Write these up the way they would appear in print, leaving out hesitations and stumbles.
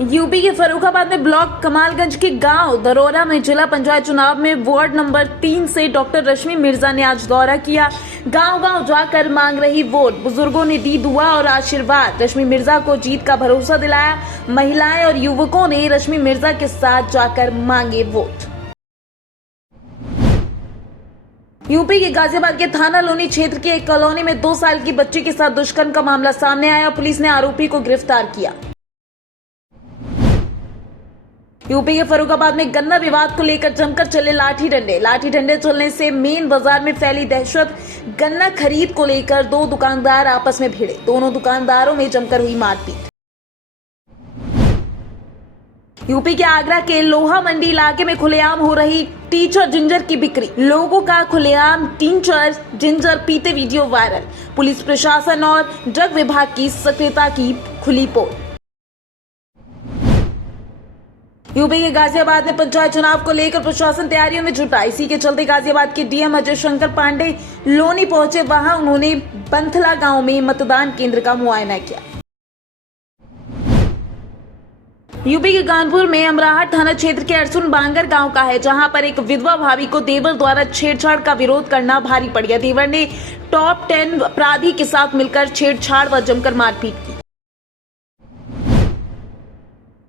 UP के फर्रुखाबाद में block Kamalganj के गांव दरोरा में जिला पंचायत चुनाव में वार्ड नंबर 3 से डॉक्टर रश्मि मिर्जा ने आज दौरा किया। गांव-गांव जाकर मांग रही वोट, बुजुर्गों ने दी दुआ और आशीर्वाद, रश्मि मिर्जा को जीत का भरोसा दिलाया। महिलाएं और युवकों ने रश्मि मिर्जा के साथ जाकर मांगे वोट। यूपी के गाजियाबाद के थाना लोनी क्षेत्र की एक कॉलोनी में 2 साल की बच्ची के साथ दुष्कर्म का मामला सामने आया। पुलिस ने आरोपी को गिरफ्तार किया। यूपी के फर्रुखाबाद में गन्ना विवाद को लेकर जमकर चले लाठी डंडे चलने से मेन बाजार में फैली दहशत। गन्ना खरीद को लेकर 2 दुकानदार आपस में भिड़े, दोनों दुकानदारों में जमकर हुई मारपीट। यूपी के आगरा के लोहा मंडी इलाके में खुलेआम हो रही टीचर जिंजर की बिक्री, लोगों का खुलेआम टीचर जिंजर पीते वीडियो वायरल। पुलिस प्रशासन और ड्रग विभाग की सक्रियता की खुली पोल। यूपी के गाजियाबाद में पंचायत चुनाव को लेकर प्रशासन तैयारियों में जुटा। इसी के चलते गाजियाबाद के डीएम अजय शंकर पांडे लोनी पहुंचे। वहां उन्होंने बंथला गांव में मतदान केंद्र का मुआयना किया। यूपी के कानपुर में अमराहट थाना क्षेत्र के अरसुन बांगर गांव का है, जहां पर एक विधवा भाभी को देवर द्वारा छेड़छाड़ का विरोध करना भारी पड़ गया। देवर ने टॉप 10 अपराधी के साथ मिलकर छेड़छाड़ व जमकर मारपीट की।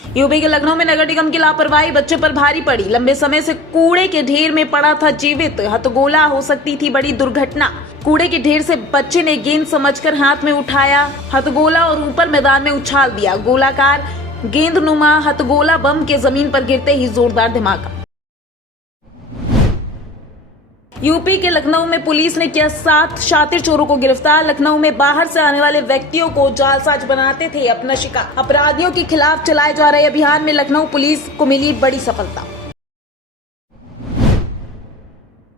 यूपी के लखनऊ में नगर निगम की लापरवाही बच्चे पर भारी पड़ी। लंबे समय से कूड़े के ढेर में पड़ा था जीवित, हथगोला हो सकती थी बड़ी दुर्घटना। कूड़े के ढेर से बच्चे ने गेंद समझकर हाथ में उठाया हथगोला और ऊपर मैदान में उछाल दिया। गोलाकार गेंदनुमा हथगोला बम के जमीन पर गिरते ही जोरदार धमाका। यूपी के लखनऊ में पुलिस ने किया 7 शातिर चोरों को गिरफ्तार। लखनऊ में बाहर से आने वाले व्यक्तियों को जालसाज बनाते थे अपना शिकार। अपराधियों के खिलाफ चलाए जा रहे अभियान में लखनऊ पुलिस को मिली बड़ी सफलता।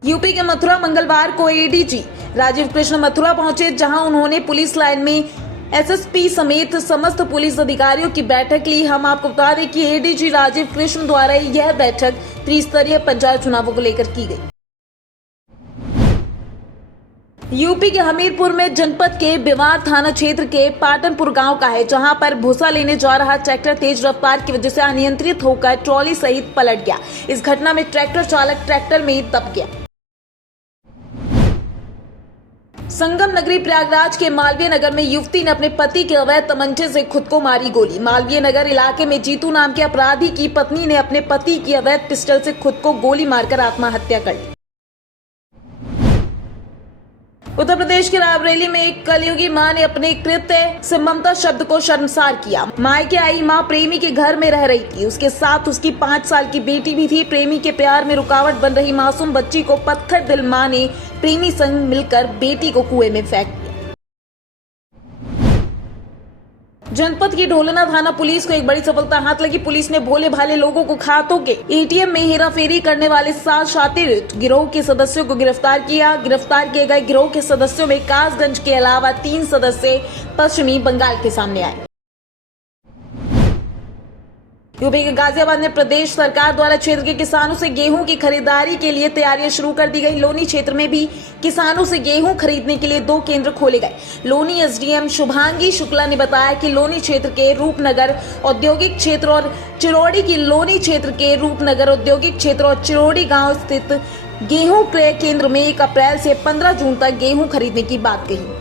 यूपी के मथुरा मंगलवार को एडीजी राजीव कृष्ण मथुरा पहुंचे, जहां उन्होंने पुलिस लाइन में एसएसपी समेत समस्त पुलिस अधिकारियों की बैठक ली। हम आपको बता दें कि एडीजी राजीव कृष्ण द्वारा यह बैठक त्रिस्तरीय पंचायत चुनावों को लेकर की गई। यूपी के हमीरपुर में जनपद के बिवार थाना क्षेत्र के पाटनपुर गांव का है, जहां पर भूसा लेने जा रहा ट्रैक्टर तेज रफ्तार की वजह से अनियंत्रित होकर ट्रॉली सहित पलट गया। इस घटना में ट्रैक्टर चालक ट्रैक्टर में ही दब गया। संगम नगरी प्रयागराज के मालवीय नगर में युवती ने अपने पति के अवैध तमंचे से खुद को मारी गोली। मालवीय नगर इलाके में जीतू नाम के अपराधी की पत्नी ने अपने पति की अवैध पिस्टल से खुद को गोली मारकर आत्महत्या कर ली। उत्तर प्रदेश के रायबरेली में एक कलयुगी मां ने अपने कृत्य से ममता शब्द को शर्मसार किया। मायके आई मां प्रेमी के घर में रह रही थी, उसके साथ उसकी 5 साल की बेटी भी थी। प्रेमी के प्यार में रुकावट बन रही मासूम बच्ची को पत्थर दिल मां ने प्रेमी संग मिलकर बेटी को कुएं में फेंक दिया। जनपद की ढोलना थाना पुलिस को एक बड़ी सफलता हाथ लगी। पुलिस ने भोले भाले लोगों को खातों के एटीएम में हेराफेरी करने वाले 7 शातिर गिरोह के सदस्यों को गिरफ्तार किया। गिरफ्तार किए गए गिरोह के सदस्यों में कासगंज के अलावा 3 सदस्य पश्चिमी बंगाल के सामने आए। यूपी के गाजियाबाद में प्रदेश सरकार द्वारा क्षेत्र के किसानों से गेहूं की खरीदारी के लिए तैयारियां शुरू कर दी गई। लोनी क्षेत्र में भी किसानों से गेहूं खरीदने के लिए 2 केंद्र खोले गए। लोनी एसडीएम शुभांगी शुक्ला ने बताया कि लोनी क्षेत्र के रूपनगर औद्योगिक क्षेत्र और चिरौड़ी की लोनी क्षेत्र के रूपनगर औद्योगिक क्षेत्र और चिरौड़ी गांव स्थित गेहूं क्रय केंद्र में 1 अप्रैल से 15 जून तक गेहूं खरीदने की बात कही।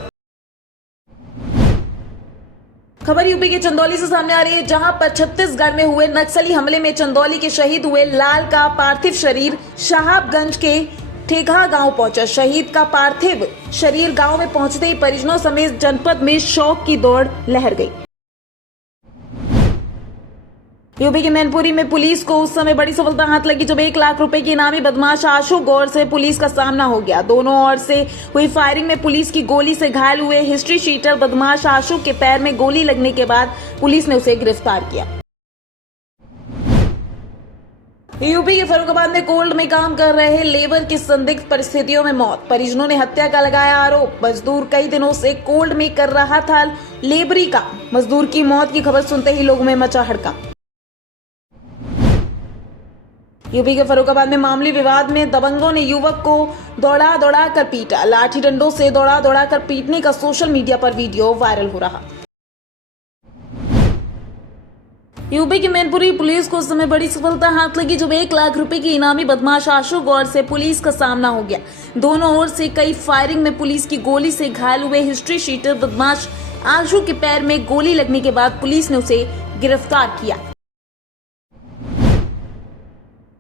खबर यूपी के चंदौली से सामने आ रही है, जहां पर छत्तीसगढ़ में हुए नक्सली हमले में चंदौली के शहीद हुए लाल का पार्थिव शरीर साहबगंज के ठेघा गांव पहुंचा। शहीद का पार्थिव शरीर गांव में पहुंचते ही परिजनों समेत जनपद में शोक की दौड़ लहर गई। यूपी के मैनपुरी में पुलिस को उस समय बड़ी सफलता हाथ लगी जब 1 लाख रुपए के इनामी बदमाश आशु गौर से पुलिस का सामना हो गया। दोनों ओर से हुई फायरिंग में पुलिस की गोली से घायल हुए हिस्ट्री शीटर बदमाश आशु के पैर में गोली लगने के बाद पुलिस ने उसे गिरफ्तार किया। यूपी के फर्रुखाबाद में कोल्ड में काम कर रहे लेबर की संदिग्ध परिस्थितियों में मौत, परिजनों ने हत्या का लगाया आरोप। मजदूर कई दिनों से कोल्ड में कर रहा था लेबरी का। मजदूर की मौत की खबर सुनते ही लोगों में मचा हड़कंप। यूपी के फर्रुखाबाद में मामूली विवाद में दबंगों ने युवक को दौड़ा कर पीटा। लाठी डंडों से दौड़ा कर पीटने का सोशल मीडिया पर वीडियो वायरल हो रहा। यूपी की मैनपुरी पुलिस को उस समय बड़ी सफलता हाथ लगी जब 1 लाख रुपए की इनामी बदमाश आशु गौर से पुलिस का सामना हो गया। दोनों ओर से कई फायरिंग में पुलिस की गोली से घायल हुए हिस्ट्री शीटर बदमाश आशु के पैर में गोली लगने के बाद पुलिस ने उसे गिरफ्तार किया।